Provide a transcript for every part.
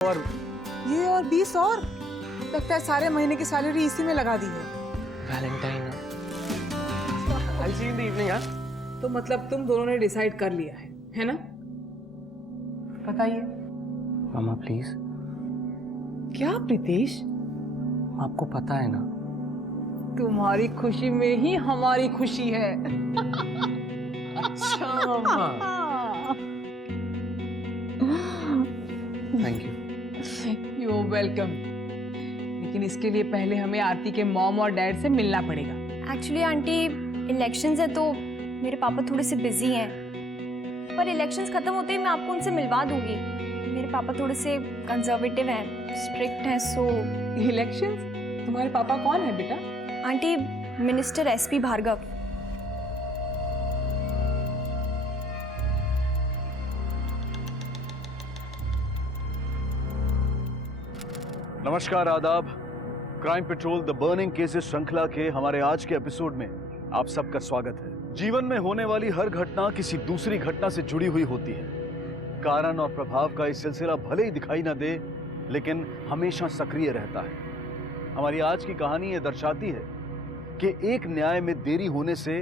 और ये और 20 और लगता है सारे महीने की सैलरी इसी में लगा दी है। Valentine I'll see you in the evening, हाँ? तो मतलब तुम दोनों ने डिसाइड कर लिया है ना? बताइए। मामा प्लीज, क्या प्रीतेश? आपको पता है ना, तुम्हारी खुशी में ही हमारी खुशी है। अच्छा मामा, थैंक यू। You welcome. लेकिन इसके लिए पहले हमें आरती के मॉम और डैड से मिलना पड़ेगा। एक्चुअली आंटी इलेक्शंस है तो मेरे पापा थोड़े से बिजी हैं, पर इलेक्शंस खत्म होते ही मैं आपको उनसे मिलवा दूंगी। मेरे पापा थोड़े से कंजर्वेटिव हैं, स्ट्रिक्ट हैं, सो। इलेक्शंस? तुम्हारे पापा कौन है बेटा? Aunty minister SP Bhargava. नमस्कार, आदाब। Crime patrol the burning cases श्रृंखला के हमारे आज के एपिसोड में आप सबका स्वागत है। जीवन में होने वाली हर घटना किसी दूसरी घटना से जुड़ी हुई होती है। कारण और प्रभाव का ये सिलसिला भले ही दिखाई ना दे, लेकिन हमेशा सक्रिय रहता है। हमारी आज की कहानी ये दर्शाती है कि एक न्याय में देरी होने से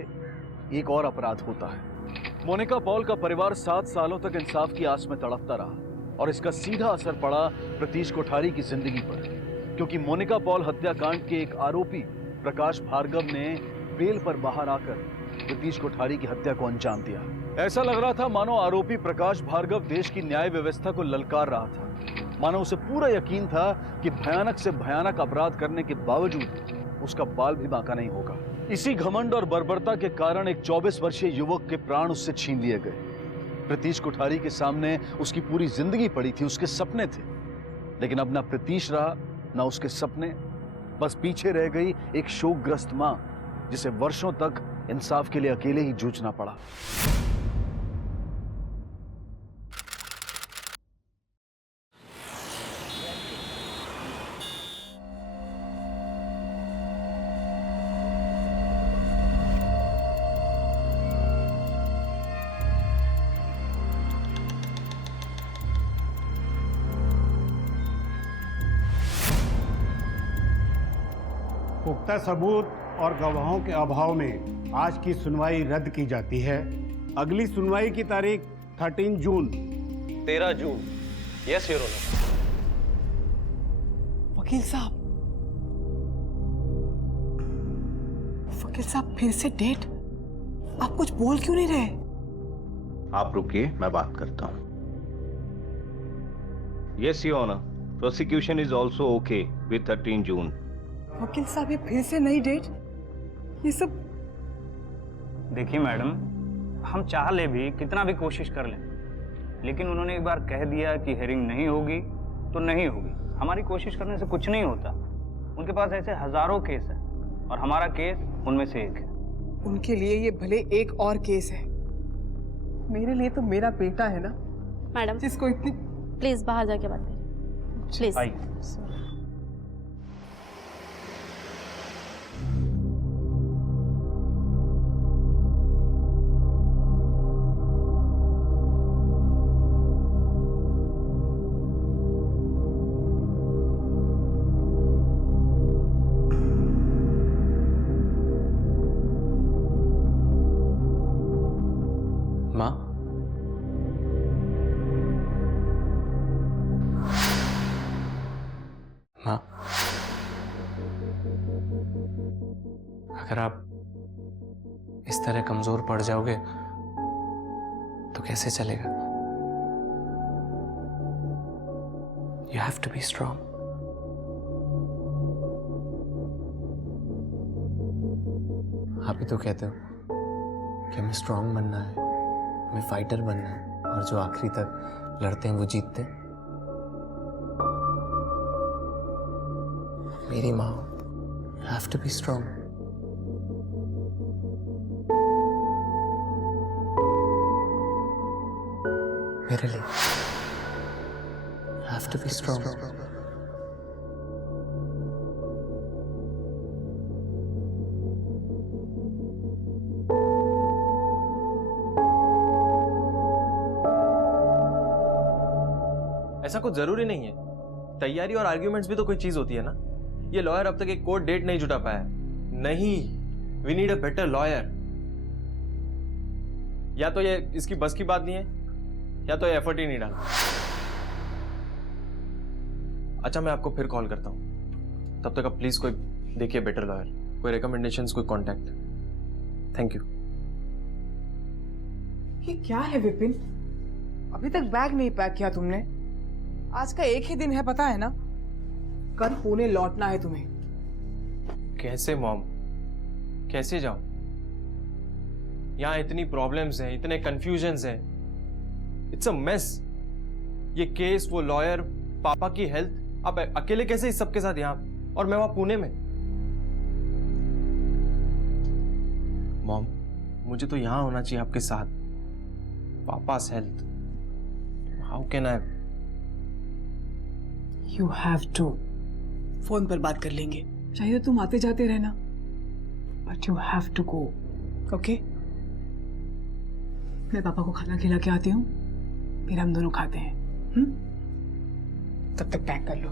एक और अपराध होता है। मोनिका पॉल का परिवार 7 सालों तक इंसाफ की आस में तड़पता रहा और इसका सीधा असर पड़ा प्रतीश कोठारी की जिंदगी पर, क्योंकि मोनिका पॉल हत्याकांड के एक आरोपी प्रकाश भार्गव ने बेल पर बाहर आकर प्रतीश कोठारी की हत्या को अंजाम दिया। ऐसा लग रहा था मानो आरोपी प्रकाश भार्गव देश की न्याय व्यवस्था को ललकार रहा था। मानो उसे पूरा यकीन था कि भयानक से भयानक अपराध करने के बावजूद उसका बाल भी बांका नहीं होगा। इसी घमंड और बर्बरता के कारण एक 24 वर्षीय युवक के प्राण उससे छीन लिए गए। प्रतीश कोठारी के सामने उसकी पूरी जिंदगी पड़ी थी, उसके सपने थे, लेकिन अब ना प्रतीश रहा ना उसके सपने। बस पीछे रह गई एक शोकग्रस्त मां, जिसे वर्षों तक इंसाफ के लिए अकेले ही जूझना पड़ा। पुख्ता सबूत और गवाहों के अभाव में आज की सुनवाई रद्द की जाती है। अगली सुनवाई की तारीख 13 जून। 13 जून। Yes your honour. वकील साहब फिर से डेट? आप कुछ बोल क्यों नहीं रहे? आप रुकिए, मैं बात करता हूं। Yes your honour, prosecution is also okay with 13 June. वकील साहब ये फिर से नई डेट? ये सब देखिए मैडम, हम चाह ले भी कितना भी कोशिश कर लें, लेकिन उन्होंने एक बार कह दिया कि हेयरिंग नहीं होगी तो नहीं होगी। हमारी कोशिश करने से कुछ नहीं होता। उनके पास ऐसे हजारों केस है और हमारा केस उनमें से एक है। उनके लिए ये भले एक और केस है, मेरे लिए तो मेरा बेटा है ना मैडम जिसको इतनी। प्लीज बाहर जाके बात करें प्लीज। आइए। माँ, माँ, अगर आप इस तरह कमजोर पड़ जाओगे तो कैसे चलेगा? You have to be strong. आप ही तो कहते हो कि हमें स्ट्रांग बनना है, हमें फाइटर बनना है, और जो आखिरी तक लड़ते हैं वो जीतते हैं। मेरी माँ, you have to be strong. मेरे लिए you have to be strong. ऐसा कुछ जरूरी नहीं है तैयारी और आर्ग्यूमेंट्स भी तो कोई चीज होती है ना। ये लॉयर अब तक एक कोर्ट डेट नहीं जुटा पाया। नहीं, we need a better lawyer. या तो ये इसकी बस की बात नहीं है, या तो ये एफर्ट ही नहीं डाला। अच्छा, मैं आपको फिर कॉल करता हूं। तब तक आप प्लीज कोई देखिए बेटर लॉयर, कोई रिकमेंडेशंस, कोई कांटेक्ट। Thank you. ये क्या है विपिन, अभी तक बैग नहीं पैक किया तुमने? आज का एक ही दिन है, पता है ना? कल पुणे लौटना है तुम्हें। कैसे मॉम, कैसे जाऊं? यहां इतनी प्रॉब्लम्स हैं, इतने कंफ्यूजन्स हैं। It's a mess. ये केस, वो लॉयर, पापा की हेल्थ। आप अकेले कैसे इस सबके साथ यहां, और मैं वहां पुणे में? मॉम, मुझे तो यहां होना चाहिए आपके साथ। पापा's health, how can I? You have to. Phone पर बात कर लेंगे, चाहिए तो तुम आते जाते रहना, but you have to go, okay? मैं पापा को खाना खिला के आती हूँ, फिर हम दोनों खाते हैं। तब तक पैक कर लो।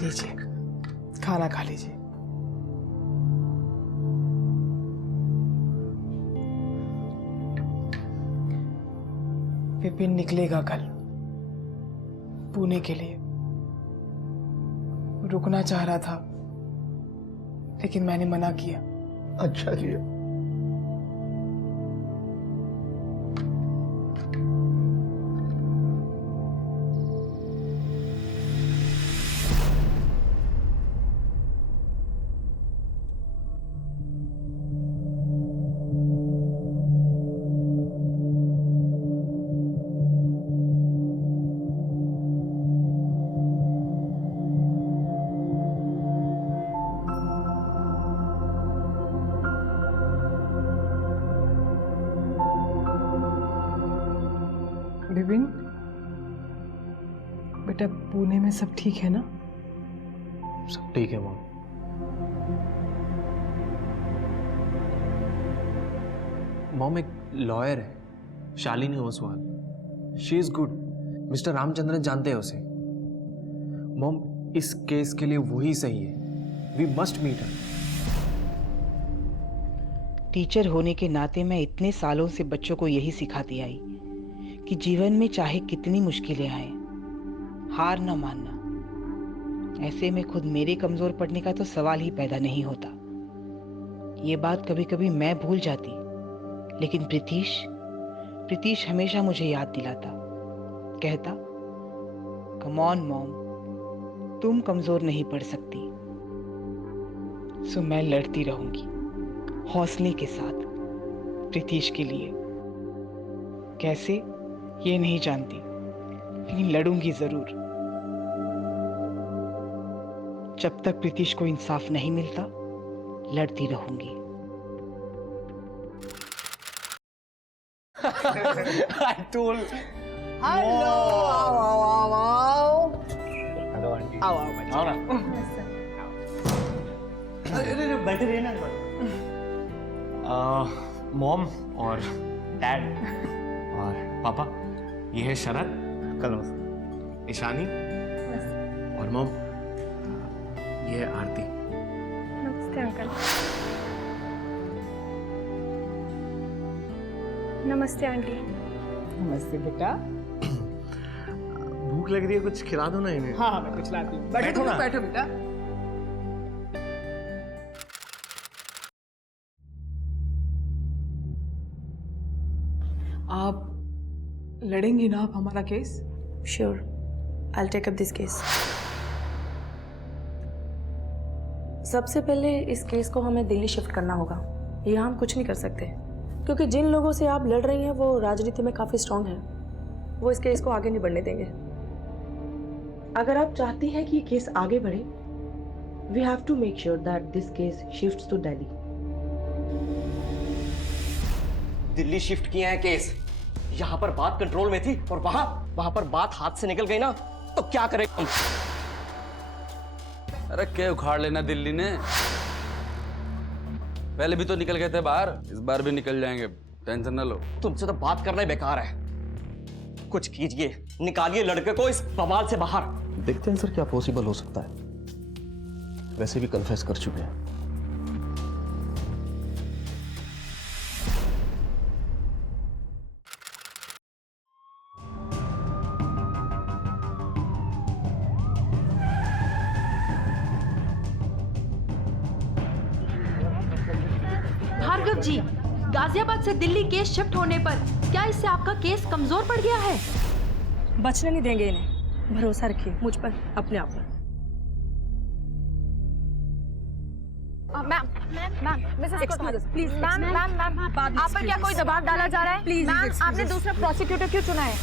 लीजिए, खाना खा लीजिए। विपिन निकलेगा कल पुणे के लिए। रुकना चाह रहा था, लेकिन मैंने मना किया। अच्छा किया। विपिन बेटा, पुणे में सब ठीक है ना? सब ठीक है मॉम। मॉम, एक लॉयर है, Shalini Oswal. She is good. Mister Ramachandran जानते हैं उसे। मॉम, इस केस के लिए वही सही है। We must meet her. Teacher होने के नाते मैं इतने सालों से बच्चों को यही सिखाती आई कि जीवन में चाहे कितनी मुश्किलें आए, हार न मानना। ऐसे में खुद मेरे कमजोर पड़ने का तो सवाल ही पैदा नहीं होता। ये बात कभी कभी मैं भूल जाती, लेकिन प्रीतीश हमेशा मुझे याद दिलाता। कहता, कम ऑन मॉम, तुम कमजोर नहीं पड़ सकती। सो मैं लड़ती रहूंगी हौसले के साथ प्रीतीश के लिए। कैसे ये नहीं जानती, लेकिन लड़ूंगी जरूर। जब तक प्रीतीश को इंसाफ नहीं मिलता, लड़ती रहूंगी। I told. हेलो, आओ आओ आओ हेलो आंटी। आओ आओ बच्चे। आओ ना। अरे बैठे रहिए ना। मॉम और डैड और पापा, ये है शरद, ईशानी, और मॉम ये है आरती। नमस्ते अंकल। नमस्ते आंटी। नमस्ते बेटा। भूख लग रही है, कुछ खिला दो ना इन्हें। हाँ, मैं कुछ लाती हूँ। बैठो ना। बैठो बेटा। आप लड़ेंगी ना आप हमारा case? Sure, I'll take up this case. सबसे पहले इस केस को हमें दिल्ली शिफ्ट करना होगा। यहाँ हम कुछ नहीं कर सकते, क्योंकि जिन लोगों से आप लड़ रही हैं वो राजनीति में काफ़ी स्ट्रांग हैं। वो इस केस को आगे नहीं बढ़ने देंगे। अगर आप चाहती हैं कि ये केस आगे बढ़े, we have to make sure that this case shifts to Delhi. Delhi shift किया है केस। यहाँ पर बात कंट्रोल में थी और वहां पर बात हाथ से निकल गई ना, तो क्या करें हम? अरे क्या उखाड़ लेना दिल्ली ने। पहले भी तो निकल गए थे बाहर, इस बार भी निकल जाएंगे, टेंशन ना लो। तुमसे तो बात करना ही बेकार है। कुछ कीजिए, निकालिए लड़के को इस बवाल से बाहर। देखते हैं सर क्या पॉसिबल हो सकता है। वैसे भी कन्फेस कर चुके हैं। भार्गव जी, गाजियाबाद से दिल्ली केस शिफ्ट होने पर क्या इससे आपका केस कमजोर पड़ गया है? बचने नहीं देंगे इन्हें, भरोसा रखिए मुझ पर, अपने आप पर। मैम मिसेस प्लीज मैम आप पर क्या कोई दबाव डाला जा रहा है? प्लीज मैम आपने दूसरा प्रोसिक्यूटर क्यों चुना है?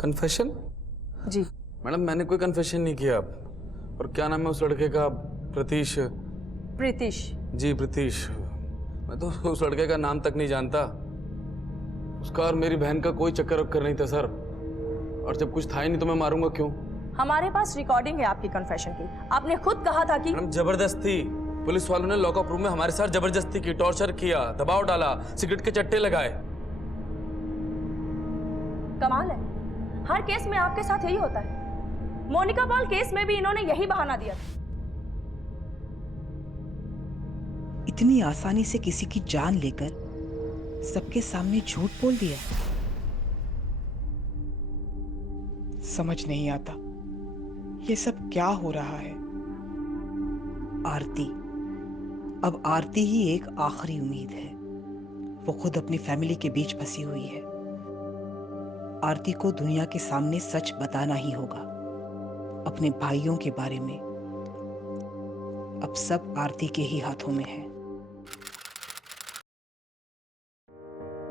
कन्फेशन? जी मैडम मैंने कोई कन्फेशन नहीं किया। और क्या नाम है उस लड़के का? प्रतीश। प्रीतिश। जी प्रीतिश। मैं तो उस लड़के का नाम तक नहीं जानता। उसका और मेरी बहन का कोई चक्कर वक्कर नहीं था सर। और जब कुछ था ही नहीं तो मैं मारूंगा क्यों? हमारे पास रिकॉर्डिंग है आपकी कन्फेशन की। आपने खुद कहा था कि मैडम जबरदस्ती, पुलिस वालों ने लॉकअप रूम में हमारे साथ जबरदस्ती की, टॉर्चर किया, दबाव डाला, सिगरेट के चट्टे लगाए। कमाल है, हर केस में आपके साथ यही होता है। मोनिका पॉल केस में भी इन्होंने यही बहाना दिया था। इतनी आसानी से किसी की जान लेकर सबके सामने झूठ बोल दिया। समझ नहीं आता ये सब क्या हो रहा है। आरती, अब आरती ही एक आखिरी उम्मीद है। वो खुद अपनी फैमिली के बीच फंसी हुई है। आरती को दुनिया के सामने सच बताना ही होगा अपने भाइयों के बारे में। अब सब आरती के ही हाथों में है।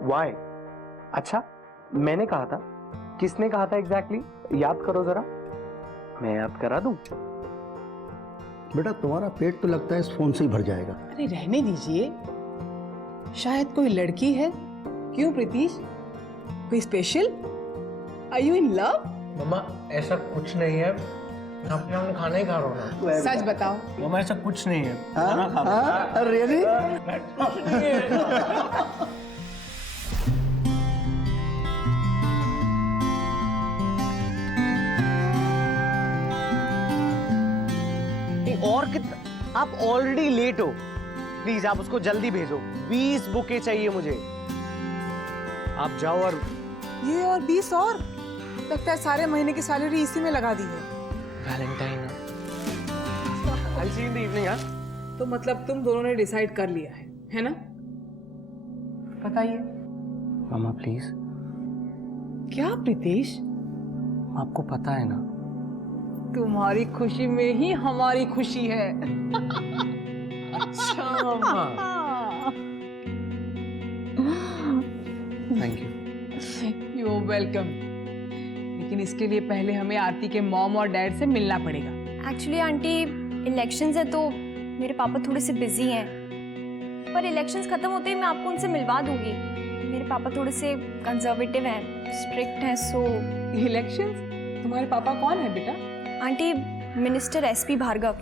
Why? अच्छा, मैंने कहा था? किसने कहा था एग्जैक्टली? याद करो जरा। मैं याद करा दूं? बेटा तुम्हारा पेट तो लगता है इस फोन से ही भर जाएगा। अरे रहने दीजिए, शायद कोई लड़की है। क्यों प्रीतिश, कोई special? Are you in love? मम्मा ऐसा कुछ नहीं है, मैं खाना ही खा रहा हूँ ना। सच बताओ। मम्मा ऐसा कुछ नहीं है, खाना खा हाँ, रियली? और कितना? आप ऑलरेडी लेट हो। प्लीज आप उसको जल्दी भेजो। 20 बुके चाहिए मुझे। आप जाओ। और ये और 20 और? लगता है सारे महीने की सैलरी इसी में लगा दी है। Valentine I see in the evening. हाँ तो मतलब तुम दोनों ने डिसाइड कर लिया है ना? बताइए। मामा प्लीज। क्या प्रीतिश? आपको पता है ना, तुम्हारी खुशी में ही हमारी खुशी है। अच्छा मामा। Thank you. You welcome. लेकिन इसके लिए पहले हमें आरती के मॉम और डैड से मिलना पड़ेगा। एक्चुअली आंटी इलेक्शंस है तो मेरे पापा थोड़े से बिजी हैं, पर इलेक्शंस खत्म होते ही मैं आपको उनसे मिलवा दूंगी। मेरे पापा थोड़े से कंजर्वेटिव हैं, स्ट्रिक्ट हैं। So elections? तुम्हारे पापा कौन है बेटा? Aunty minister SP Bhargav.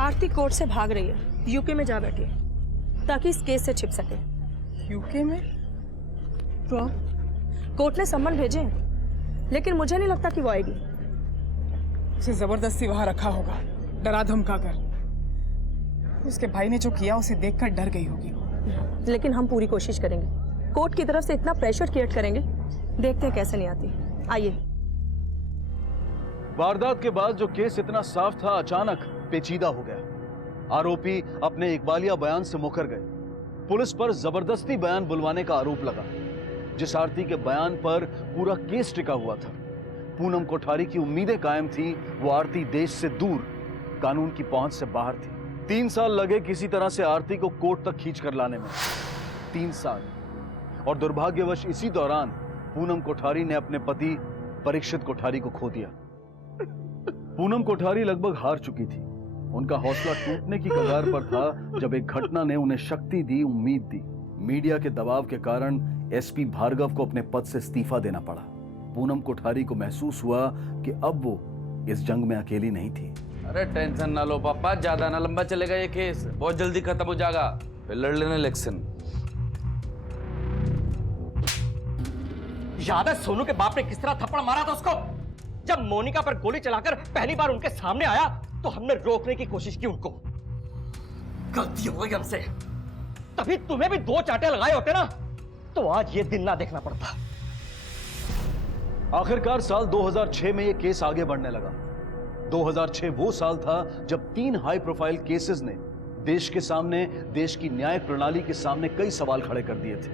Aarti court से भाग रही है, यूके में जा बैठी है ताकि इस केस से छिप सके। यूके में? तो कोर्ट ने सम्मन भेजे हैं, लेकिन मुझे नहीं लगता कि वो आएगी। उसे जबरदस्ती वहां रखा होगा, डरा धमका कर। उसके भाई ने जो किया उसे देखकर डर गई होगी। लेकिन हम पूरी कोशिश करेंगे, कोर्ट की तरफ से इतना प्रेशर क्रिएट करेंगे, देखते हैं कैसे नहीं आती। आइए। वारदात के बाद जो केस इतना साफ था अचानक पेचीदा हो गया। आरोपी अपने इकबालिया बयान से मुकर गए। पुलिस पर जबरदस्ती बयान बुलवाने का आरोप लगा। जिस आरती के बयान पर पूरा केस टिका हुआ था, पूनम कोठारी की उम्मीदें कायम थी, वो आरती देश से दूर, कानून की पहुंच से बाहर थी। 3 साल लगे किसी तरह से आरती को कोर्ट तक खींच कर लाने में। 3 साल। और दुर्भाग्यवश इसी दौरान पूनम कोठारी ने अपने पति परीक्षित कोठारी को खो दिया। पूनम कोठारी लगभग हार चुकी थी। उनका हौसला टूटने की कगार पर था जब एक घटना ने उन्हें शक्ति दी, उम्मीद दी। मीडिया के दबाव के कारण एसपी भार्गव को अपने पद से इस्तीफा देना पड़ा। पूनम कोठारी को महसूस हुआ कि अब वो इस जंग में अकेली नहीं थी। अरे टेंशन ना लो पापा, ज्यादा ना लंबा चलेगा ये केस, बहुत जल्दी खत्म हो जाएगा, फिर लड़ लेना इलेक्शन। याद है सोनू के बाप ने किस तरह थप्पड़ मारा था उसको? जब मोनिका पर गोली चलाकर पहली बार उनके सामने आया तो हमने रोकने की कोशिश की उनको। गलती हो गई हमसे। तभी तुम्हें भी 2 चांटे लगाए होते ना तो आज ये दिन ना देखना पड़ता। आखिरकार साल 2006 में यह केस आगे बढ़ने लगा। 2006 वो साल था जब 3 हाई प्रोफाइल केसेस ने देश के सामने, देश की न्याय प्रणाली के सामने कई सवाल खड़े कर दिए थे।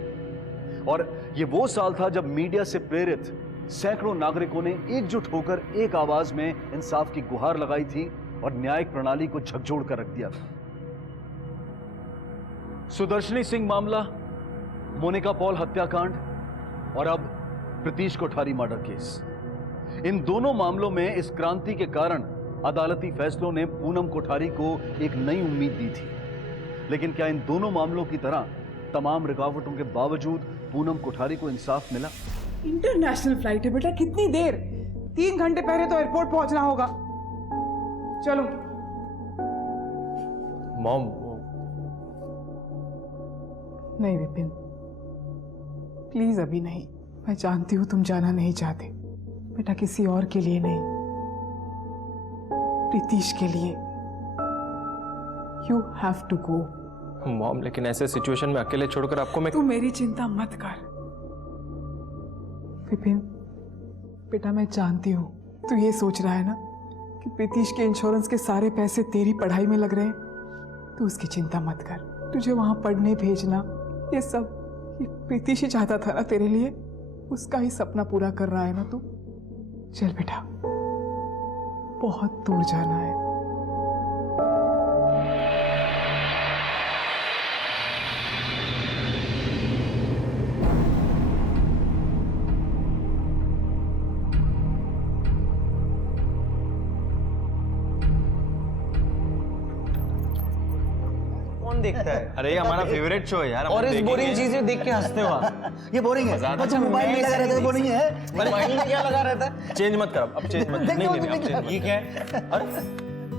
और ये वो साल था जब मीडिया से प्रेरित सैकड़ों नागरिकों ने एकजुट होकर एक आवाज में इंसाफ की गुहार लगाई थी और न्यायिक प्रणाली को झकझोर कर रख दिया था। सुदर्शनी सिंह मामला, मोनिका पॉल हत्याकांड और अब प्रीतीश कोठारी मर्डर केस। इन दोनों मामलों में इस क्रांति के कारण अदालती फैसलों ने पूनम कोठारी को एक नई उम्मीद दी थी। लेकिन क्या इन दोनों मामलों की तरह तमाम रुकावटों के बावजूद पूनम कोठारी को इंसाफ मिला? इंटरनेशनल फ्लाइट है बेटा, कितनी देर? 3 घंटे पहले तो एयरपोर्ट पहुंचना होगा। चलो। मॉम, नहीं विपिन, प्लीज अभी नहीं। मैं जानती हूँ तुम जाना नहीं चाहते बेटा, किसी और के लिए नहीं, प्रीतीश के लिए। You have to go. Mom, लेकिन ऐसे सिचुएशन में अकेले छोड़कर आपको मैं... तू मेरी चिंता मत कर विपिन। बेटा मैं जानती हूँ तू ये सोच रहा है ना कि प्रीतीश के इंश्योरेंस के सारे पैसे तेरी पढ़ाई में लग रहे हैं। तू उसकी चिंता मत कर। तुझे वहां पढ़ने भेजना, ये सब ये प्रीतीश ही चाहता था ना तेरे लिए। उसका ही सपना पूरा कर रहा है ना तू। चल बेटा, बहुत दूर जाना है। देखता है। अरे ये हमारा फेवरेट शो है यार। और इस बोरिंग चीजें देख के हंसते हो आप। ये बोरिंग है। अच्छा मोबाइल में लगा रहता है, बोरिंग है। मोबाइल में क्या लगा रहता है? चेंज मत कर अब चेंज मत। नहीं नहीं अब चेंज। ये क्या है? अरे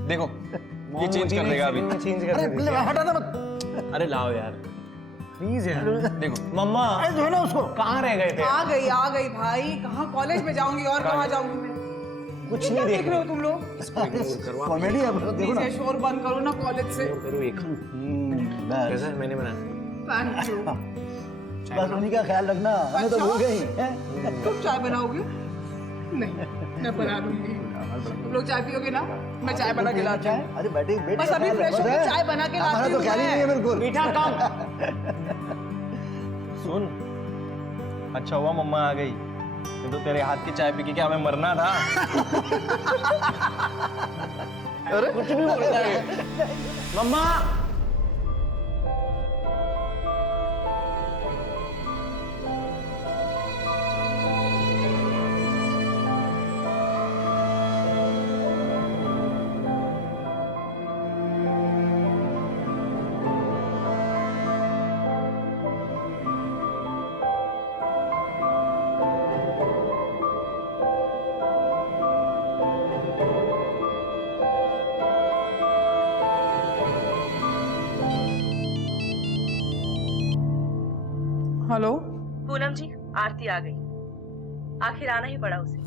देखो ये चेंज कर देगा अभी। चेंज कर देगा। अरे हटा दे मत। अरे लाओ यार प्लीज यार। देखो मम्मा, अरे जो है ना उसको। कहाँ रह गए थे? आ गई भाई। कहाँ कॉलेज में जाऊंगी और कहाँ जाऊंगी मैं? कुछ नहीं देख रहे हो तुम लोग? कॉमेडी है, देखो ना। प्लीज शोर बंद करो ना कॉलेज से। करो एक। कैसा है? मैंने बनाया। Thank you. बस उन्हीं का ख्याल रखना, हमें तो भूल गई। तुम चाय बनाओगे? नहीं, मैं बना दूंगी। तुम लोग चाय पियोगे ना? मैं चाय बना के लाती हूँ। अरे बैठे बैठ। बस अभी फ्रेश होकर चाय बना के लाती हूँ। हमारा तो ख्याल ही नहीं है बिल्कुल। मीठा कम। सुन, अच्छा हुआ मम्मा आ गई, नहीं तो तेरे हाथ की चाय पी के क्या हमें मरना था? अरे कुछ भी बोलता है। मम्मा, हेलो पूनम जी, आरती आ गई। आखिर आना ही पड़ा उसे।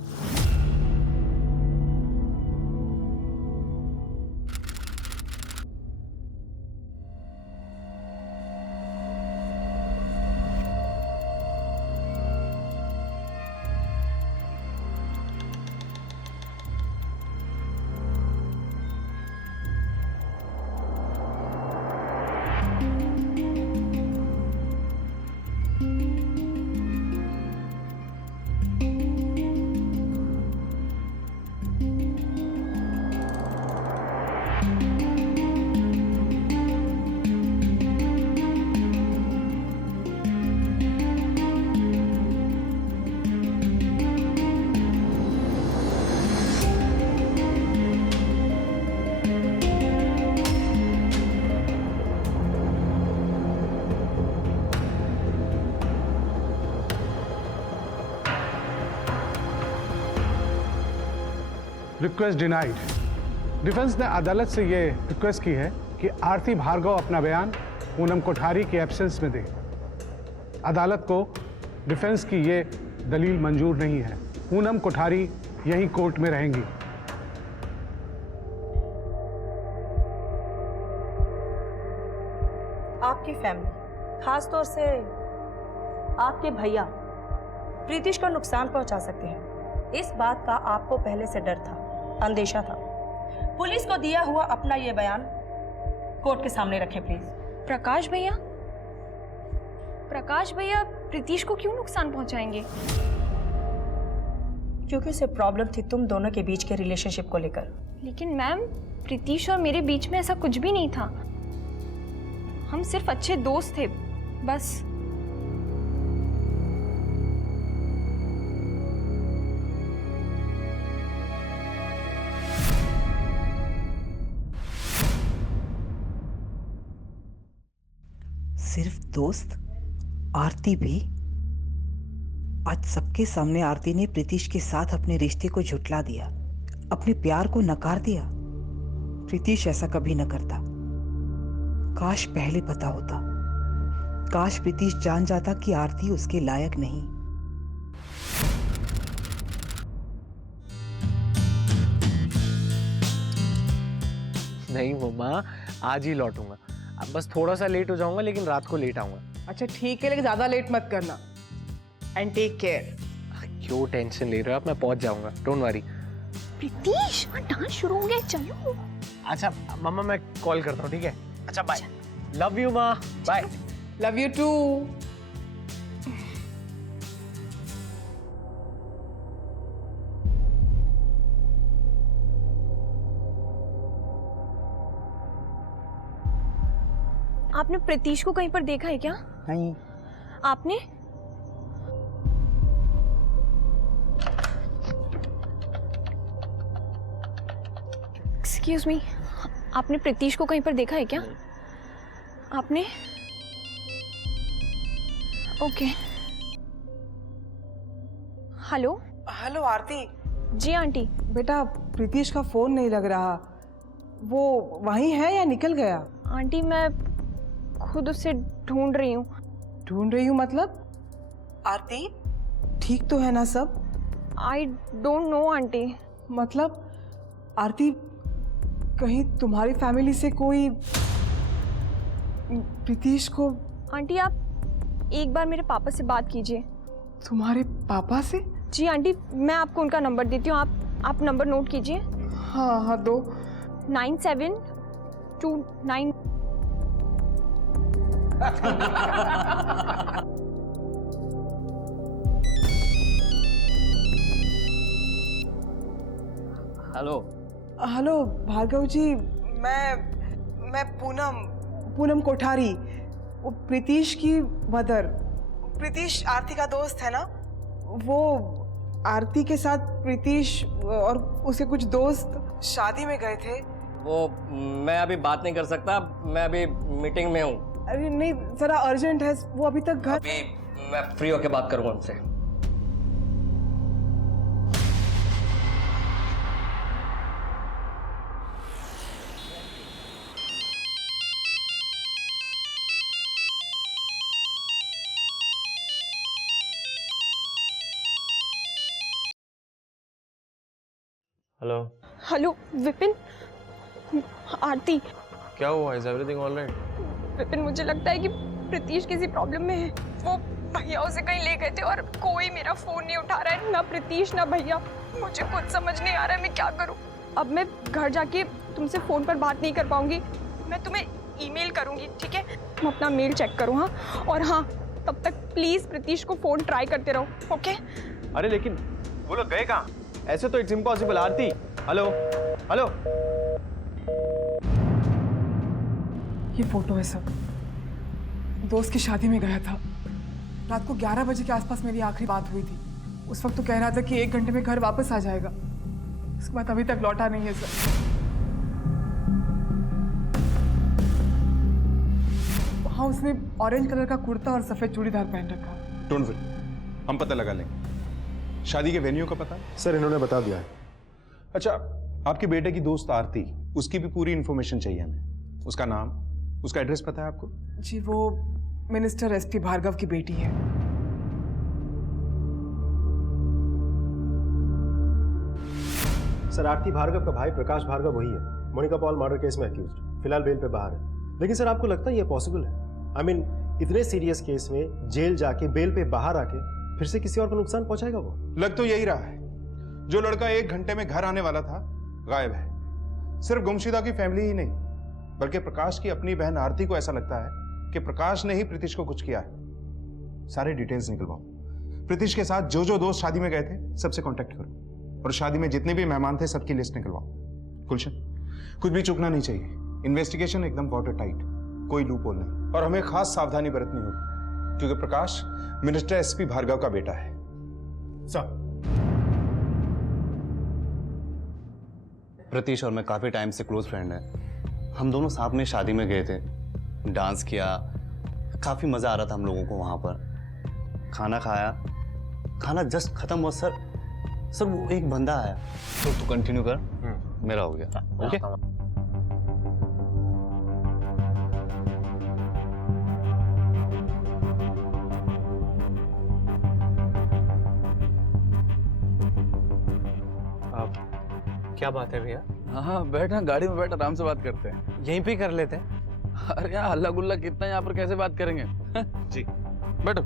Request denied. डिफेंस ने अदालत से ये रिक्वेस्ट की है कि आरती भार्गव अपना बयान पूनम कोठारी के एब्सेंस में दे। अदालत को डिफेंस की ये दलील मंजूर नहीं है। पूनम कोठारी यहीं कोर्ट में रहेंगी। आपकी फैमिली, खास तौर से आपके भैया प्रीतिश को नुकसान पहुंचा सकते हैं। इस बात का आपको पहले से डर था, अंदेशा था। पुलिस को दिया हुआ अपना ये बयान कोर्ट के सामने रखें प्लीज। प्रकाश भैया प्रीतिश को क्यों नुकसान पहुंचाएंगे? क्योंकि उसे प्रॉब्लम थी तुम दोनों के बीच के रिलेशनशिप को लेकर। लेकिन मैम, प्रीतिश और मेरे बीच में ऐसा कुछ भी नहीं था। हम सिर्फ अच्छे दोस्त थे, बस। सिर्फ दोस्त? आरती भी? आज सबके सामने आरती ने प्रीतिश के साथ अपने रिश्ते को झुठला दिया, अपने प्यार को नकार दिया। प्रीतिश ऐसा कभी न करता। काश पहले पता होता। काश प्रीतिश जान जाता कि आरती उसके लायक नहीं। नहीं मम्मा, आज ही लौटूंगा। अब बस थोड़ा सा लेट हो जाऊंगा, लेकिन रात को लेट आऊंगा। अच्छा ठीक है, लेकिन ज्यादा लेट मत करना। And take care. क्यों टेंशन ले रहे हो आप? मैं पहुंच जाऊंगा, डोंट वरी। प्रीतिश, डांस शुरू हो गया, चलो। अच्छा मम्मा, मैं कॉल करता हूँ, ठीक है? अच्छा बाय। लव यू माँ, बाय। Love you too. आपने प्रीतिश को कहीं पर देखा है क्या? नहीं। आपने? एक्सक्यूज मी, आपने प्रीतिश को कहीं पर देखा है क्या? आपने? ओके। हेलो। हेलो आरती। जी आंटी। बेटा, प्रीतिश का फोन नहीं लग रहा। वो वहीं है या निकल गया? आंटी, मैं खुद उसे ढूंढ रही हूँ। ढूंढ रही हूँ मतलब? आरती, ठीक तो है ना सब? I don't know aunty. मतलब आरती, कहीं तुम्हारी फैमिली से कोई प्रीतिश को? आंटी, आप एक बार मेरे पापा से बात कीजिए। तुम्हारे पापा से? जी आंटी, मैं आपको उनका नंबर देती हूँ, आप नंबर नोट कीजिए। हाँ दो। 9729। हेलो। हेलो भार्गव जी, मैं पूनम कोठारी, वो प्रीतिश की मदर। प्रीतिश आरती का दोस्त है ना? वो आरती के साथ प्रीतिश और उसके कुछ दोस्त शादी में गए थे। वो मैं अभी बात नहीं कर सकता, मैं अभी मीटिंग में हूँ। अरे नहीं, जरा अर्जेंट है, वो अभी तक घर। अभी मैं फ्री होके बात करूँगा उनसे। हेलो। हेलो विपिन। आरती। क्या हुआ? Is everything all right? Vipin, मुझे लगता है कि प्रीतिश किसी प्रॉब्लम में है। वो भैया उसे कहीं ले गए थे और कोई मेरा फोन नहीं उठा रहा है, ना प्रीतिश ना भैया। मुझे कुछ समझ नहीं आ रहा है मैं क्या करूं। अब मैं घर जाके तुमसे फोन पर बात नहीं कर पाऊंगी, मैं तुम्हें ईमेल करूंगी, ठीक है? तुम अपना मेल चेक करो। हाँ, और हाँ, तब तक प्लीज प्रीतिश को फोन ट्राई करते रहो, ओके? अरे लेकिन वो लोग गए कहाँ? ऐसे तो it's impossible. Aarti, hello hello. ये फोटो है सब। दोस्त की शादी में गया था। रात को 11 बजे के आसपास मेरी आखिरी बात हुई थी। उस वक्त तो कह रहा था कि 1 घंटे में घर वापस आ जाएगा। उसके बाद अभी तक लौटा नहीं है सर। हाँ, उसने ऑरेंज कलर का कुर्ता और सफेद चूड़ीदार पहन रखा। डोंट वरी, हम पता लगा लेंगे। शादी के वेन्यू का पता? सर इन्होंने बता दिया है। अच्छा, आपके बेटे की दोस्त आरती, उसकी भी पूरी इंफॉर्मेशन चाहिए हमें। उसका नाम, उसका एड्रेस पता है आपको? जी, वो मिनिस्टर एसपी भार्गव की बेटी है। सर, आरती भार्गव का भाई प्रकाश भार्गव वही है, मोनिका पॉल मर्डर केस में अक्यूज्ड। फिलहाल बेल पे बाहर है। लेकिन सर, आपको लगता है ये पॉसिबल है? आई मीन, इतने सीरियस केस में जेल जाके बेल पे बाहर आके फिर से किसी और को नुकसान पहुंचाएगा वो? लग तो यही रहा है। जो लड़का 1 घंटे में घर आने वाला था, गायब है। सिर्फ गुमशुदा की फैमिली ही नहीं, बल्कि प्रकाश की अपनी बहन आरती को ऐसा लगता है कि प्रकाश ने ही प्रीतिश को कुछ किया है। सारे डिटेल्स निकलवाओ। प्रीतिश के साथ जो जो दोस्त शादी में गए थे, सबसे कांटेक्ट करो, और शादी में जितने भी मेहमान थे सबकी लिस्ट निकलवाओ। गुलशन, कुछ भी चूकना नहीं चाहिए। इन्वेस्टिगेशन एकदम वाटर टाइट, कोई लूप होल नहीं, और हमें खास सावधानी बरतनी होगी, क्योंकि प्रकाश मिनिस्टर एसपी भार्गव का बेटा है। सर, प्रीतिश और मैं काफी टाइम से क्लोज फ्रेंड हैं। हम दोनों साथ में शादी में गए थे, डांस किया, काफी मजा आ रहा था हम लोगों को वहां पर। खाना खाया, खाना जस्ट खत्म हुआ सर वो एक बंदा आया। तो तू कंटिन्यू कर, मेरा हो गया। ओके? क्या बात है भैया? हाँ, बैठ, गाड़ी में बैठ, आराम से बात करते हैं। यहीं पे कर लेते हैं। अरे यार, हल्ला गुल्ला कितना, यहाँ पर कैसे बात करेंगे? जी, बैठो।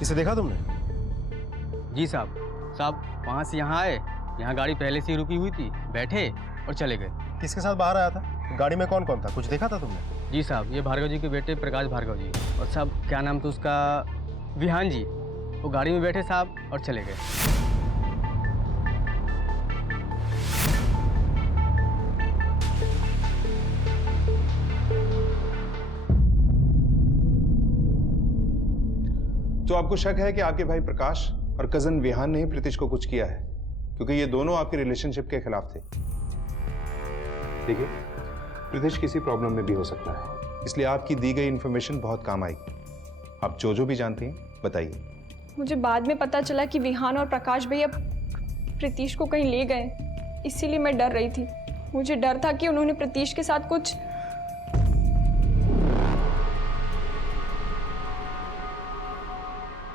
इसे देखा तुमने? जी साहब वहाँ से यहाँ आए, यहाँ गाड़ी पहले से ही रुकी हुई थी, बैठे और चले गए। किसके साथ बाहर आया था? गाड़ी में कौन कौन था? कुछ देखा था तुमने? जी साहब, ये भार्गव जी के बेटे प्रकाश भार्गव जी, और साहब क्या नाम था उसका, विहान जी। वो गाड़ी में बैठे साहब और चले गए। तो आपको शक है कि आपके भाई प्रकाश और कजन विहान ने ही प्रीतिश को कुछ किया है, क्योंकि ये दोनों आपके रिलेशनशिप के खिलाफ थे। देखिए, प्रीतिश किसी प्रॉब्लम में भी हो सकता है, इसलिए आपकी दी गई इंफॉर्मेशन बहुत काम आएगी। आप जो भी जानते हैं बताइए। मुझे बाद में पता चला कि विहान और प्रकाश भैया प्रीतिश को कहीं ले गए, इसीलिए मैं डर रही थी। मुझे डर था कि उन्होंने प्रीतिश के साथ कुछ।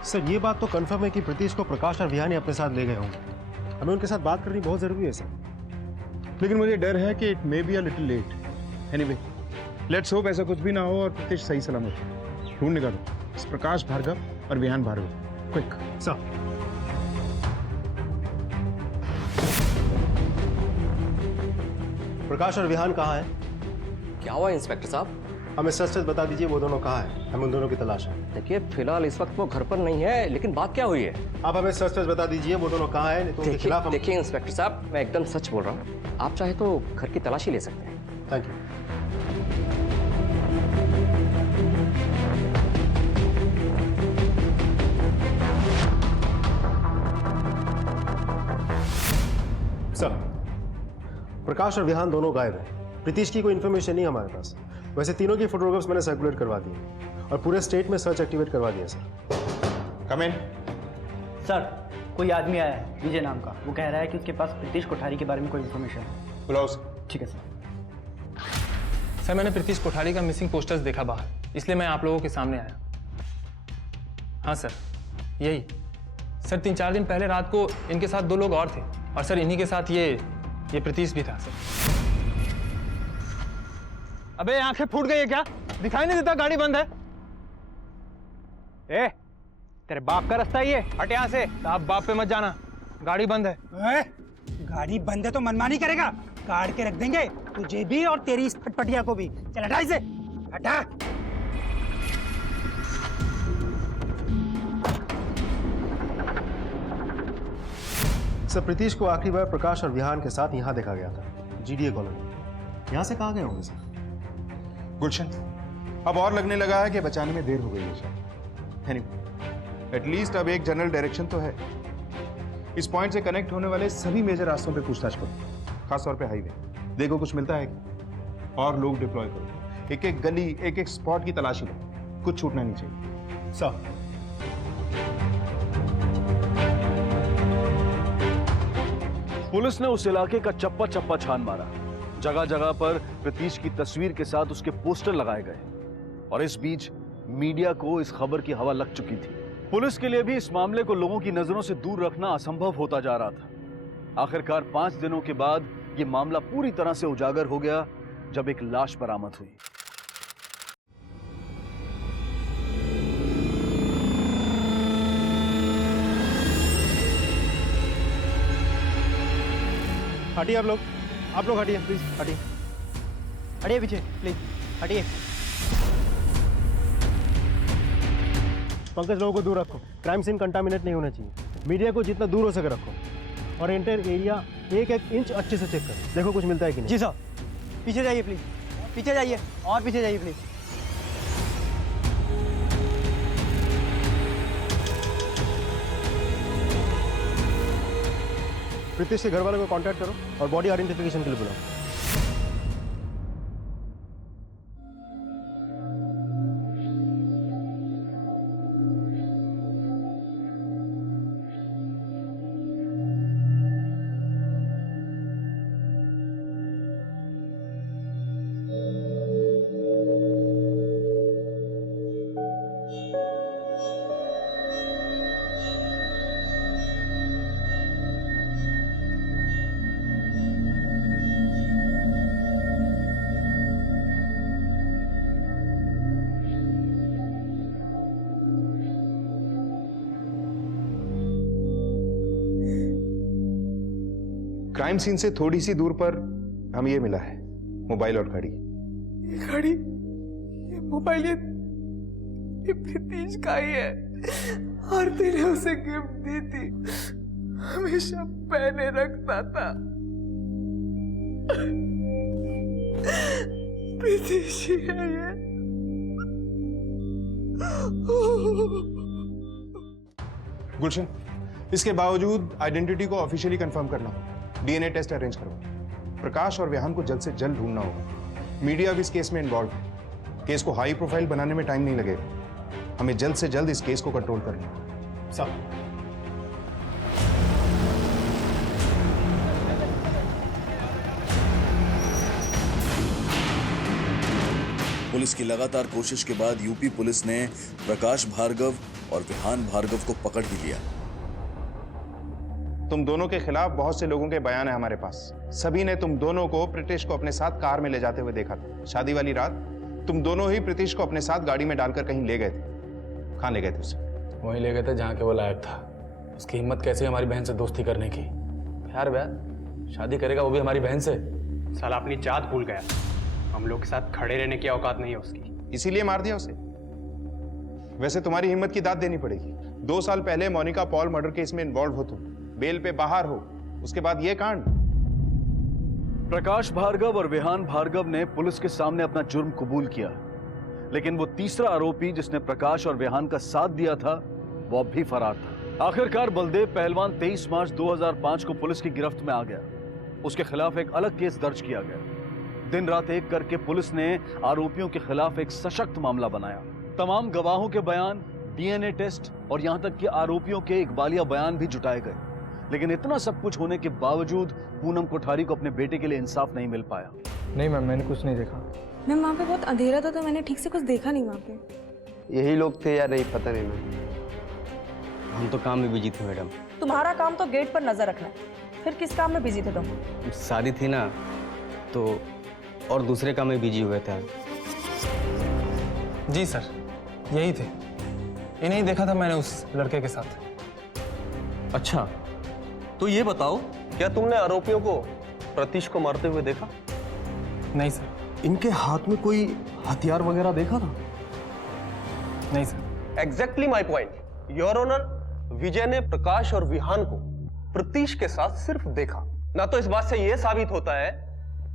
सर, ये बात तो कंफर्म है कि प्रीतिश को प्रकाश और विहान अपने साथ ले गए होंगे। हमें उनके साथ बात करनी बहुत जरूरी है सर। लेकिन मुझे डर है कि it may be a little late. Anyway, let's hope ऐसा कुछ भी ना हो और प्रीतिश सही सलामत हो। ढूंढ निकालो इस प्रकाश भार्गव और विहान भार्गव, क्विक। सर, प्रकाश और विहान कहाँ है? क्या हुआ इंस्पेक्टर साहब? हमें सच बता दीजिए, वो दोनों कहाँ हैं? हमें उन दोनों की तलाश है। देखिए, फिलहाल इस वक्त वो घर पर नहीं है, लेकिन बात क्या हुई है? आप हमें सच बता दीजिए, वो दोनों कहाँ हैं? नहीं तो उनके खिलाफ हम। देखिए इंस्पेक्टर साहब, मैं एकदम सच बोल रहा हूँ। आप चाहे तो घर की तलाशी ले सकते हैं। Thank you. सर, प्रकाश और विहान दोनों गायब हैं। प्रीतिश की कोई इन्फॉर्मेशन नहीं हमारे पास। वैसे तीनों की फोटोग्राफ्स मैंने सर्कुलेट करवा दिए और पूरे स्टेट में सर्च एक्टिवेट करवा दिया सर। कम इन। सर, कोई आदमी आया है विजय नाम का, वो कह रहा है कि उसके पास प्रीतिश कोठारी के बारे में कोई इन्फॉर्मेशन है। बुलाओ। ठीक है सर। सर, मैंने प्रीतिश कोठारी का मिसिंग पोस्टर्स देखा बाहर, इसलिए मैं आप लोगों के सामने आया। हाँ सर, यही सर, 3-4 दिन पहले रात को इनके साथ 2 लोग और थे, और सर इन्हीं के साथ ये प्रीतिश भी था सर। अबे आंखें फूट गई है क्या? दिखाई नहीं देता गाड़ी बंद है? ए, तेरे बाप का रास्ता ही है, हट यहाँ से। आप बाप पे मत जाना, गाड़ी बंद है। गाड़ी बंद है तो मनमानी करेगा? काट के रख देंगे तुझे भी और तेरी इस फटफटिया को भी। चल हटा इसे, हटा। सर, प्रीतिश को आखिरी बार प्रकाश और विहान के साथ यहाँ देखा गया था, जीडीए कॉलोनी। यहाँ से कहाँ गए होंगे सर? गुलशन, अब और लगने लगा है कि बचाने में देर हो गई है शायद। एनीवे, एटलीस्ट अब एक जनरल डायरेक्शन तो है। इस पॉइंट से कनेक्ट होने वाले सभी मेजर रास्तों पे पूछताछ करो, खासतौर पे हाईवे। देखो कुछ मिलता है क्या? और लोग डिप्लॉय करो, एक एक गली, एक एक स्पॉट की तलाशी लो, कुछ छूटना नहीं चाहिए। सर, पुलिस ने उस इलाके का चप्पा चप्पा छान मारा। जगह जगह पर प्रतीश की तस्वीर के साथ उसके पोस्टर लगाए गए और इस बीच मीडिया को इस खबर की हवा लग चुकी थी। पुलिस के लिए भी इस मामले को लोगों की नजरों से दूर रखना असंभव होता जा रहा था। आखिरकार 5 दिनों के बाद यह मामला पूरी तरह से उजागर हो गया जब एक लाश बरामद हुई। हटिए आप लोग हटिए प्लीज, हटिए हटिए पीछे प्लीज, हटिए। पंकज, लोगों को दूर रखो। क्राइम सीन कंटामिनेट नहीं होना चाहिए। मीडिया को जितना दूर हो सके रखो और एंटायर एरिया एक एक इंच अच्छे से चेक करो, देखो कुछ मिलता है कि नहीं। जी सर, पीछे जाइए प्लीज, पीछे जाइए और पीछे जाइए प्लीज। प्रीतिश के घर वालों को कांटेक्ट करो और बॉडी आइडेंटिफिकेशन के लिए बुलाओ। क्राइम सीन से थोड़ी सी दूर पर हमें ये मिला है, मोबाइल और घड़ी। ये घड़ी, ये मोबाइल, ये प्रीतिश का ही है। आरती ने उसे गिफ्ट दी थी, हमेशा पहने रखता था। प्रीतिश ही है ये। गुलशन, इसके बावजूद आइडेंटिटी को ऑफिशियली कंफर्म करना होगा। डीएनए टेस्ट अरेंज करो। प्रकाश और विहान को जल्द से जल्द ढूंढना होगा। मीडिया भी इस केस में इन्वॉल्व है। केस को हाई प्रोफाइल बनाने में टाइम नहीं लगेगा। हमें जल्द से जल्द इस केस को कंट्रोल करना है। सब पुलिस की लगातार कोशिश के बाद यूपी पुलिस ने प्रकाश भार्गव और विहान भार्गव को पकड़ भी लिया। तुम दोनों के खिलाफ बहुत से लोगों के बयान है हमारे पास। सभी ने तुम दोनों को प्रीतिश को अपने साथ कार में ले जाते हुए देखा था। शादी वाली रात तुम दोनों ही प्रीतिश को अपने साथ गाड़ी में डालकर कहीं ले गए थे। कहाँ ले गए थे उसे? वहीं ले गए थे जहाँ के वो लायक था। उसकी हिम्मत कैसे हमारी बहन से दोस्ती करने की? यार ब्याह शादी करेगा वो भी हमारी बहन से। साला अपनी जात भूल गया। हम लोग के साथ खड़े रहने की औकात नहीं है उसकी, इसीलिए मार दिया उसे। वैसे तुम्हारी हिम्मत की दाद देनी पड़ेगी। 2 साल पहले मोनिका पॉल मर्डर केस में इन्वॉल्व हो तुम, बेल पे बाहर हो, उसके बाद ये कांड। प्रकाश भार्गव और विहान भार्गव ने पुलिस के सामने अपना जुर्म कबूल किया, लेकिन वो तीसरा आरोपी जिसने प्रकाश और विहान का साथ दिया था वो अब भी फरार था। आखिरकार बलदेव पहलवान 23 मार्च 2005 को पुलिस की गिरफ्त में आ गया। उसके खिलाफ एक अलग केस दर्ज किया गया। दिन रात एक करके पुलिस ने आरोपियों के खिलाफ एक सशक्त मामला बनाया। तमाम गवाहों के बयान, डीएनए टेस्ट और यहां तक कि आरोपियों के इकबालिया बयान भी जुटाए गए। लेकिन इतना सब कुछ होने के बावजूद पूनम कोठारी को अपने बेटे के लिए इंसाफ नहीं मिल पाया। नहीं मैम, मैंने कुछ नहीं देखा। मैम वहाँ पे बहुत अंधेरा था तो मैंने ठीक से कुछ देखा नहीं वहाँ पे। यही लोग थे या नहीं पता नहीं मैम, हम तो काम में बिजी थे मैडम। तुम्हारा काम तो गेट पर नजर रखना है, फिर किस काम में बिजी थे तुम? शादी थी ना तो और दूसरे काम में बिजी हुए थे। जी सर, यही थे। इन्हें देखा था मैंने उस लड़के के साथ। अच्छा, तो ये बताओ क्या तुमने आरोपियों को प्रतीश को मारते हुए देखा? नहीं सर। इनके हाथ में कोई हथियार वगैरह देखा था? नहीं sir. Exactly my point your honour. Vijay ने प्रकाश और विहान को प्रतीश के साथ सिर्फ देखा। ना तो इस बात से यह साबित होता है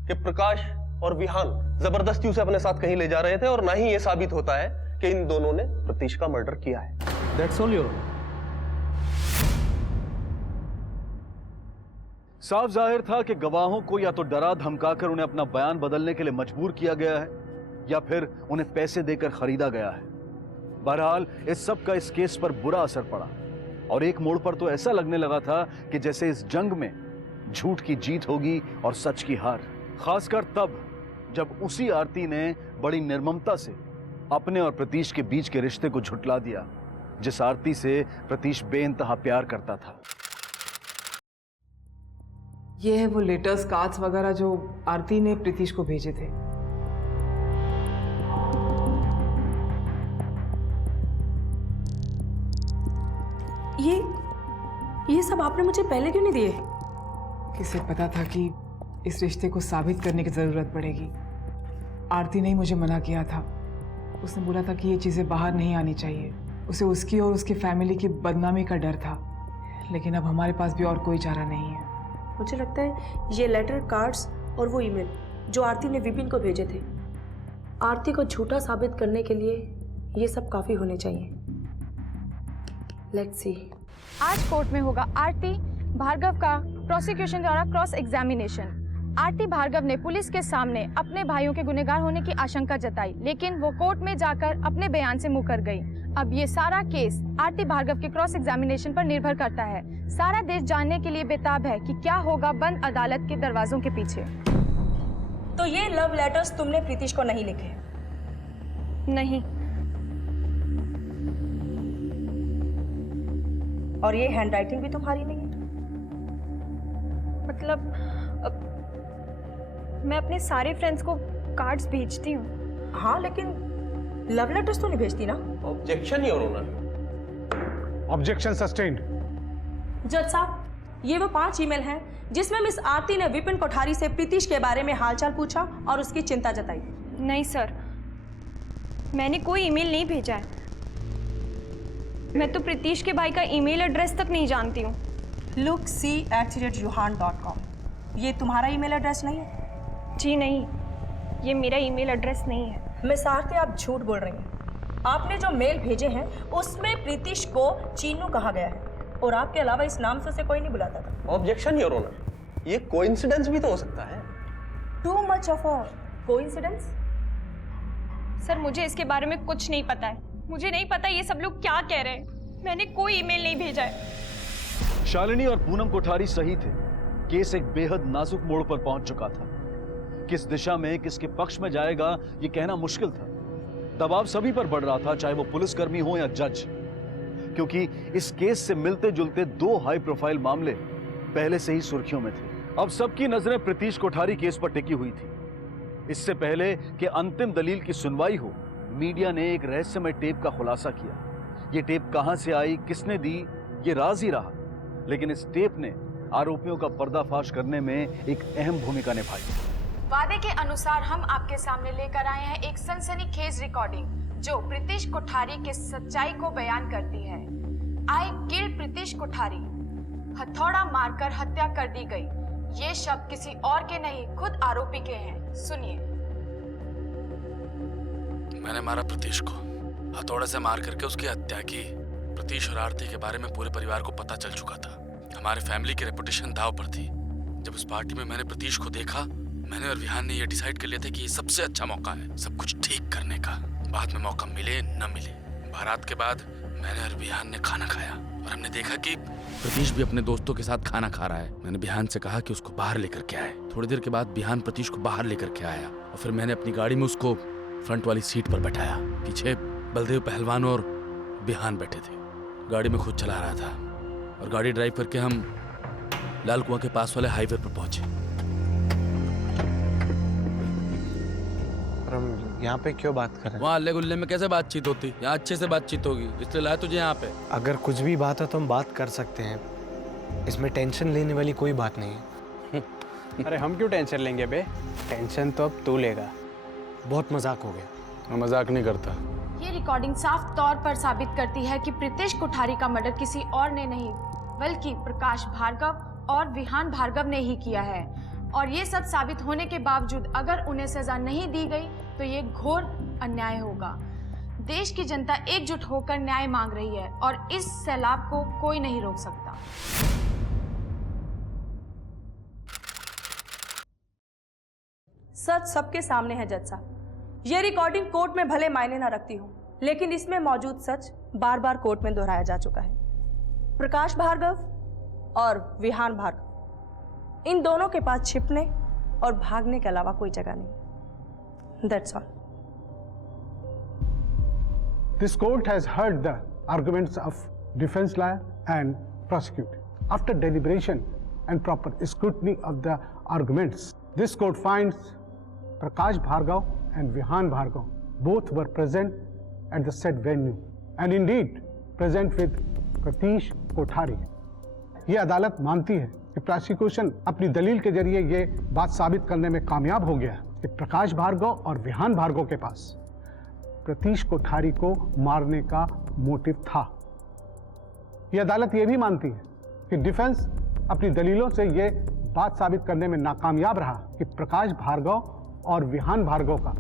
कि प्रकाश और विहान जबरदस्ती उसे अपने साथ कहीं ले जा रहे थे, और ना ही यह साबित होता है कि इन दोनों ने प्रतीश का मर्डर किया है। That's all your honour. साफ जाहिर था कि गवाहों को या तो डरा धमकाकर उन्हें अपना बयान बदलने के लिए मजबूर किया गया है या फिर उन्हें पैसे देकर खरीदा गया है। बहरहाल इस सब का इस केस पर बुरा असर पड़ा और एक मोड़ पर तो ऐसा लगने लगा था कि जैसे इस जंग में झूठ की जीत होगी और सच की हार। खासकर तब जब उसी आरती ने बड़ी निर्ममता से अपने और प्रतीश के बीच के रिश्ते को झुठला दिया, जिस आरती से प्रतीश बेइंतहा प्यार करता था। ये है वो लेटर्स, कार्ड्स वगैरह जो आरती ने प्रीतिश को भेजे थे। ये सब आपने मुझे पहले क्यों नहीं दिए? किसे पता था कि इस रिश्ते को साबित करने की जरूरत पड़ेगी। आरती ने ही मुझे मना किया था। उसने बोला था कि ये चीजें बाहर नहीं आनी चाहिए। उसे उसकी और उसकी फैमिली की बदनामी का डर था, लेकिन अब हमारे पास भी और कोई चारा नहीं है। मुझे लगता है ये लेटर, कार्ड्स और वो ईमेल जो आरती ने विपिन को भेजे थे, आरती को झूठा साबित करने के लिए ये सब काफी होने चाहिए। Let's see. आज कोर्ट में होगा आरती भार्गव का प्रोसिक्यूशन द्वारा क्रॉस एग्जामिनेशन। आरती भार्गव ने पुलिस के सामने अपने भाइयों के गुनहगार होने की आशंका जताई, लेकिन वो कोर्ट में जाकर अपने बयान से मुकर गई। अब ये सारा केस आरती भार्गव के क्रॉस एग्जामिनेशन पर निर्भर करता है। सारा देश जानने के लिए बेताब है कि क्या होगा बंद अदालत के दरवाजों के पीछे। तो ये लव लेटर्स तुमने प्रीतिश को नहीं लिखे? नहीं। और ये हैंडराइटिंग भी तुम्हारी नहीं है? मतलब मैं अपने सारे फ्रेंड्स को कार्ड्स भेजती हूँ। हाँ, लेकिन लव लेटर्स तो नहीं भेजती ना? Objection your honour. Objection sustained. जज साहब, ये वो 5 ईमेल हैं जिसमें मिस आरती ने विपिन कोठारी से प्रीतिश के बारे में हालचाल पूछा और उसकी चिंता जताई। नहीं सर, मैंने कोई ईमेल नहीं भेजा है। मैं तो प्रीतिश के भाई का ईमेल एड्रेस तक नहीं जानती हूँ। lookc@yuhan.com ये तुम्हारा ईमेल एड्रेस नहीं है? जी नहीं, ये मेरा ईमेल एड्रेस नहीं है। मिस आरती, आप झूठ बोल रही हैं। आपने जो मेल भेजे हैं उसमें प्रीतिश को चीनू कहा गया है और आपके अलावा इस नाम से उसे कोई नहीं बुलाता था। Objection your honour. ये कोइंसिडेंस भी तो हो सकता है। Too much of a coincidence? Sir, मुझे इसके बारे में कुछ नहीं पता है। मुझे नहीं पता ये सब लोग क्या कह रहे हैं। मैंने कोई ईमेल नहीं भेजा है। शालिनी और पूनम कोठारी सही थे। केस एक बेहद नाजुक मोड़ पर पहुंच चुका था। किस दिशा में, किसके पक्ष में जाएगा, ये कहना मुश्किल था। दबाव सभी पर बढ़ रहा था, चाहे वो पुलिसकर्मी हो या जज, क्योंकि इस केस से मिलते जुलते 2 हाई प्रोफाइल मामले पहले से ही सुर्खियों में थे। अब सबकी नजरें प्रीतिश कोठारी केस पर टिकी हुई थी। इससे पहले कि अंतिम दलील की सुनवाई हो, मीडिया ने एक रहस्यमय टेप का खुलासा किया। ये टेप कहां से आई, किसने दी, ये राज ही रहा, लेकिन इस टेप ने आरोपियों का पर्दाफाश करने में एक अहम भूमिका निभाई। वादे के अनुसार हम आपके सामने लेकर आए हैं एक सनसनीखेज रिकॉर्डिंग जो प्रीतिश कोठारी के सच्चाई को बयान करती है। आई किल प्रीतिश कोठारी, हथौड़ा मारकर हत्या कर दी गई। ये शब्द किसी और के नहीं, खुद आरोपी के हैं। सुनिए। मैंने मारा प्रीतिश को, हथौड़े से मार करके उसकी हत्या की। प्रीतिश और आरती के बारे में पूरे परिवार को पता चल चुका था। हमारे फैमिली की रेपुटेशन दांव पर थी। जब उस पार्टी में मैंने प्रीतिश को देखा, मैंने और विहान ने यह डिसाइड कर लिया था कि ये सबसे अच्छा मौका है सब कुछ ठीक करने का। बाद में मौका मिले न मिले। बारात के बाद मैंने और विहान ने खाना खाया और हमने देखा कि प्रीतिश भी अपने दोस्तों के साथ खाना खा रहा है। मैंने विहान से कहा कि उसको बाहर लेकर के आए। थोड़ी देर के बाद विहान प्रीतिश को बाहर लेकर के आया और फिर मैंने अपनी गाड़ी में उसको फ्रंट वाली सीट पर बैठाया। पीछे बलदेव पहलवान और विहान बैठे थे। गाड़ी में खुद चला रहा था और गाड़ी ड्राइव करके हम लाल कुआं के पास वाले हाईवे पर पहुंचे। हम यहाँ पे क्यों बात कर रहे हैं? वहाँ अल्ले गुल्ले में कैसे बातचीत होती? यहाँ अच्छे से बातचीत होगी, इसलिए लाया तुझे यहाँ पे। अगर कुछ भी बात है तो हम बात कर सकते हैं। इसमें टेंशन लेने वाली कोई बात नहीं है। अरे हम क्यों टेंशन लेंगे बे? टेंशन तो अब तू लेगा। बहुत मजाक हो गया। मैं मजाक नहीं करता। ये रिकॉर्डिंग साफ तौर पर साबित करती है कि प्रीतिश कोठारी का मर्डर किसी और ने नहीं बल्कि प्रकाश भार्गव और विहान भार्गव ने ही किया है। और ये सब साबित होने के बावजूद अगर उन्हें सजा नहीं दी गई तो ये घोर अन्याय होगा। देश की जनता एकजुट होकर न्याय मांग रही है और इस सैलाब को कोई नहीं रोक सकता। सच सबके सामने है जज साहब। ये रिकॉर्डिंग कोर्ट में भले मायने ना रखती हो, लेकिन इसमें मौजूद सच बार बार कोर्ट में दोहराया जा चुका है। प्रकाश भार्गव और विहान भार्गव, इन दोनों के पास छिपने और भागने के अलावा कोई जगह नहीं। That's all. This court has heard the arguments of defense lawyer and prosecutor. After deliberation and proper scrutiny of the arguments, this court finds Prakash Bhargav and Vihan Bhargav both were present at the said venue and indeed present with Pratish Kothari. ये अदालत मानती है कि prosecution अपनी दलील के जरिए ये बात साबित करने में कामयाब हो गया कि प्रकाश भार्गव और विहान भार्गव के पास प्रतीश कोठारी को मारने का मोटिव था। यह अदालत यह भी मानती है कि डिफेंस अपनी दलीलों से यह बात साबित करने में नाकामयाब रहा कि प्रकाश भार्गव और विहान भार्गव का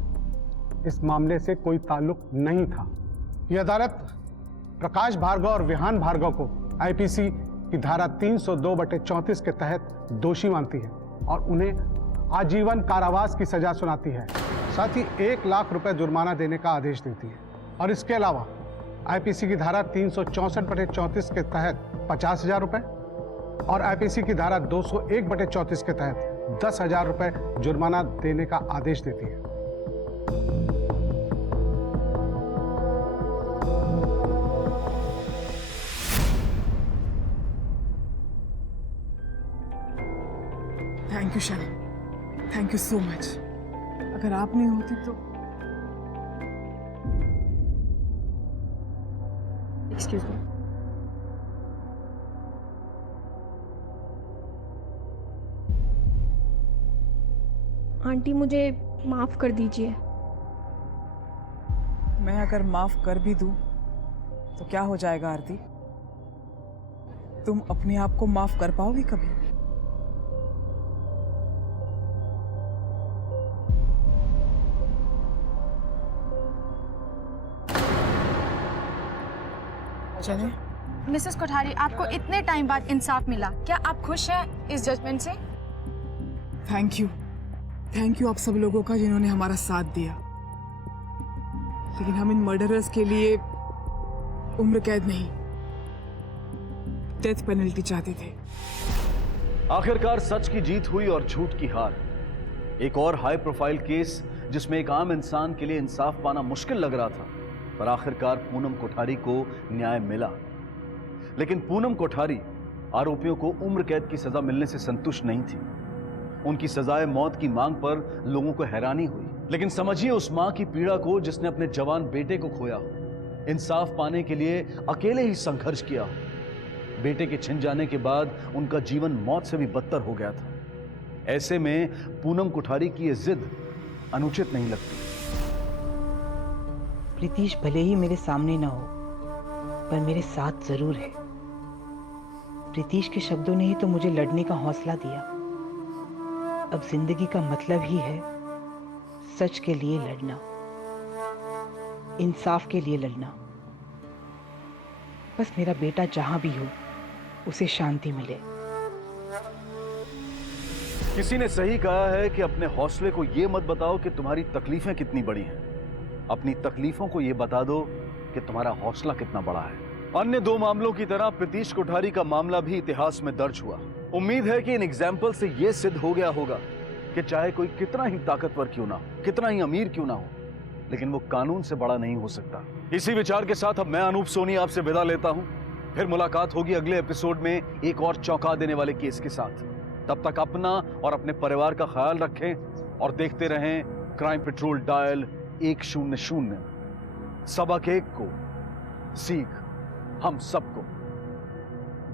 इस मामले से कोई ताल्लुक नहीं था। यह अदालत प्रकाश भार्गव और विहान भार्गव को आईपीसी की धारा 302/34 के तहत दोषी मानती है और उन्हें आजीवन कारावास की सजा सुनाती है। साथ ही 1 लाख रुपए जुर्माना देने का आदेश देती है और इसके अलावा आईपीसी की धारा 364/34 के तहत 50,000 रुपए और आईपीसी की धारा 201/34 के तहत 10,000 रुपए जुर्माना देने का आदेश देती है। Thank you Shane, thank you so much. अगर आप नहीं होती तो। Excuse me. आंटी मुझे माफ कर दीजिए। मैं अगर माफ कर भी दूं तो क्या हो जाएगा आरती? तुम अपने आप को माफ कर पाओगी कभी? मिसेस कोठारी, आपको इतने टाइम बाद इंसाफ मिला, क्या आप खुश हैं इस जजमेंट से? थैंक यू आप सब लोगों का जिन्होंने हमारा साथ दिया। लेकिन हम इन मर्डरर्स के लिए उम्र कैद नहीं, डेथ पेनल्टी चाहते थे। आखिरकार सच की जीत हुई और झूठ की हार। एक और हाई प्रोफाइल केस जिसमें एक आम इंसान के लिए इंसाफ पाना मुश्किल लग रहा था, पर आखिरकार पूनम कोठारी को न्याय मिला। लेकिन पूनम कोठारी आरोपियों को उम्र कैद की सजा मिलने से संतुष्ट नहीं थी। उनकी सजाए मौत की मांग पर लोगों को हैरानी हुई। लेकिन समझिए उस मां की पीड़ा को जिसने अपने जवान बेटे को खोया हो, इंसाफ पाने के लिए अकेले ही संघर्ष किया हो। बेटे के छिन जाने के बाद उनका जीवन मौत से भी बदतर हो गया था। ऐसे में पूनम कोठारी की यह जिद अनुचित नहीं लगती। प्रीतीश भले ही मेरे सामने ना हो, पर मेरे साथ जरूर है। प्रीतीश के शब्दों ने ही तो मुझे लड़ने का हौसला दिया। अब जिंदगी का मतलब ही है सच के लिए लड़ना, इंसाफ के लिए लड़ना। बस मेरा बेटा जहां भी हो उसे शांति मिले। किसी ने सही कहा है कि अपने हौसले को यह मत बताओ कि तुम्हारी तकलीफें कितनी बड़ी हैं, अपनी तकलीफों को यह बता दो कि तुम्हारा हौसला कितना बड़ा है। अन्य 2 मामलों की तरह प्रीतीश कोठारी का मामला भी इतिहास में दर्ज हुआ। उम्मीद है कि इन एग्जाम्पल से यह सिद्ध हो गया होगा कि चाहे कोई कितना ही ताकतवर क्यों ना हो, कितना ही अमीर क्यों ना हो, लेकिन वो कानून से बड़ा नहीं हो सकता। इसी विचार के साथ अब मैं अनूप सोनी आपसे विदा लेता हूं। फिर मुलाकात होगी अगले एपिसोड में एक और चौंका देने वाले केस के साथ। तब तक अपना और अपने परिवार का ख्याल रखें और देखते रहें क्राइम पेट्रोल डायल 100। सबक एक को, सीख हम सबको।